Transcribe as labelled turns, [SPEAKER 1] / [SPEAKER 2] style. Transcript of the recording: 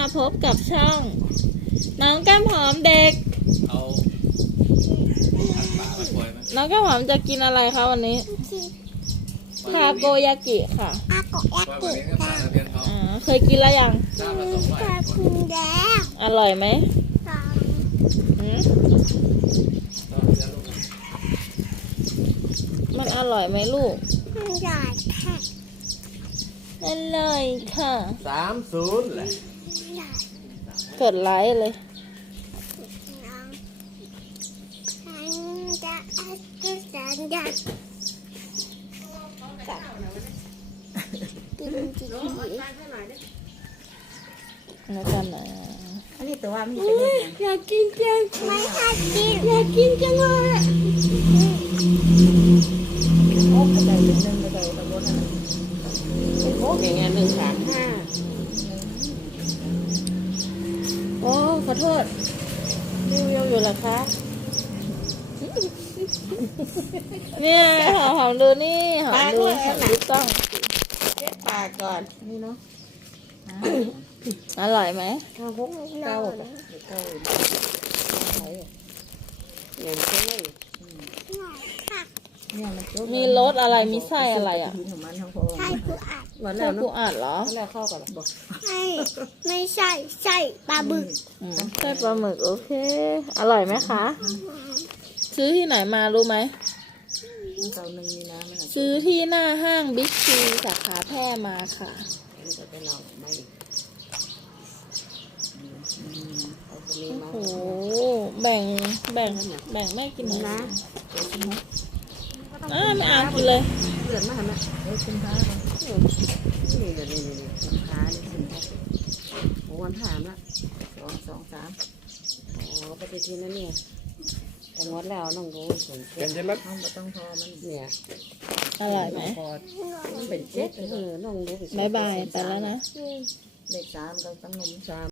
[SPEAKER 1] พบกับช่อง น้องแก้มหอมเด็ก
[SPEAKER 2] เอาอันป่ามาปล่อยไหม
[SPEAKER 1] น้องแก้มหอมจะกินอะไรคะวันนี้ทาโกยากิค่ะ
[SPEAKER 3] อาโกยา
[SPEAKER 2] ปล่อย
[SPEAKER 3] กิ
[SPEAKER 2] มาเลี้ยงกับป่าแล้วเลี้ยงเขา
[SPEAKER 1] เคยกินแล้วยัง
[SPEAKER 2] จ้ามาส่งไว้
[SPEAKER 3] ขอบคุณแล้ว
[SPEAKER 1] อร่อยไหม
[SPEAKER 3] สอง
[SPEAKER 1] อืม
[SPEAKER 2] ต้องเลี้ยงลูกนะ
[SPEAKER 1] มันอร่อยไหมลูก
[SPEAKER 3] หยอดค่ะ
[SPEAKER 1] อร่อยค่ะ
[SPEAKER 2] 30แหละ
[SPEAKER 3] หยอด
[SPEAKER 1] กดไลค์เลย
[SPEAKER 3] น้องฉันจะอัดก็สัญญากินจริง
[SPEAKER 1] แล้วกันนะ
[SPEAKER 4] อันนี้แต่ว่ามันเป็นยังไง
[SPEAKER 1] อยากกินจัง
[SPEAKER 3] ๆไม่ให้กิน
[SPEAKER 1] อยากกินจังเลย
[SPEAKER 4] โอ้กระไดเป็นหนึ่งกระไดตะบนนั่นเป็นโอ้อย่างเงี้ย135
[SPEAKER 1] โอ้ขอโทษรีวิวอยู่เหรอคะเนี่ยหอมดูนี่หอมดูต้อง
[SPEAKER 4] เช็ดปากก่อนนี่เนาะ
[SPEAKER 1] อร่อยไหม
[SPEAKER 4] ข้าวหกเก้าเก้าอย่างเช่น
[SPEAKER 3] หน่อยค่ะ
[SPEAKER 4] เนี่ยมันจุ๊บ
[SPEAKER 1] มีรสอะไรมีไส้อะไรอ่ะ
[SPEAKER 4] ของมันทั้งพอ
[SPEAKER 3] ใช่กูอัด
[SPEAKER 4] วัน
[SPEAKER 1] ไส้
[SPEAKER 4] แล้ว
[SPEAKER 1] ปู
[SPEAKER 4] เนาะ
[SPEAKER 1] อัดเหรอ
[SPEAKER 4] แล้วเข้ากันบอก
[SPEAKER 3] ไม่ใช่ใช่ปลาบึก
[SPEAKER 1] ไส้ปลาหมึกโอเค อร่อยไหมคะ ซื้อที่ไหนมารู้ไหม
[SPEAKER 4] เก้าหนึ่งนี่นะมัน
[SPEAKER 1] ซื้อที่หน้าห้างบิ๊กซีสาขาแพร่มาค่ะ
[SPEAKER 4] มันจะเป็นเราไม่เอาตัวนี้มา
[SPEAKER 1] โอ้โหแบ่งแม่กินหน่อย
[SPEAKER 4] นะ
[SPEAKER 1] ไม่อ่านกินเลย
[SPEAKER 4] เดือดมากนะขึ้นท้านี่ขาขึ้นท้าโอ้วันถามละ2 3อ๋อปฏิทินนั่นเนี่ยแต่งดแล้วน้องรู้สนใจ
[SPEAKER 2] เป็นใช่ไหม
[SPEAKER 4] ห้องก็ต้องพอมันเนี่ย
[SPEAKER 1] อร่อยไหม
[SPEAKER 4] พอเป็นเจ็ดน้องรู้
[SPEAKER 1] บายบายไปแล้วนะ
[SPEAKER 4] เลข3ก็ต้องนม3